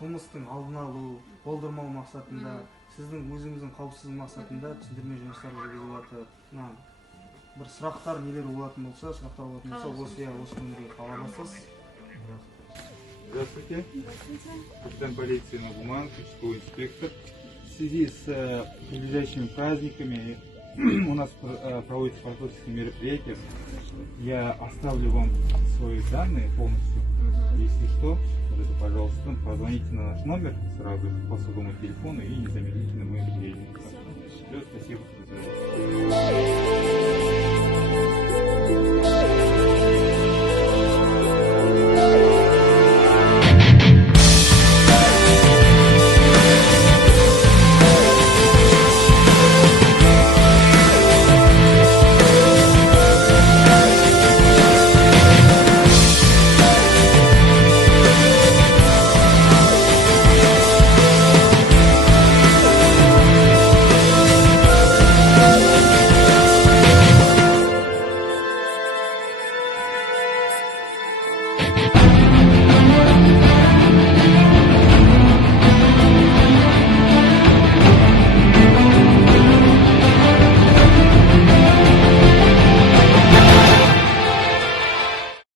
қылмыстың алдын алу, болдырмау мақсатында, сіздің өзіңіздің қауіпсіздік мақсатында түсіндірме жұмыстары жүргізіп жатыр. Бір сұрақтар нелер болатын болса, осы номерге хабар жасайсыз. Здравствуйте. Капитан полиции Нагуманов, участковый инспектор. В связи с ближайшими праздниками у нас проводятся профилактические мероприятия. Я оставлю вам свои данные полностью. Если что, пожалуйста, позвоните на наш номер сразу по сотовому телефону и незамедлительно мы приедем. Спасибо.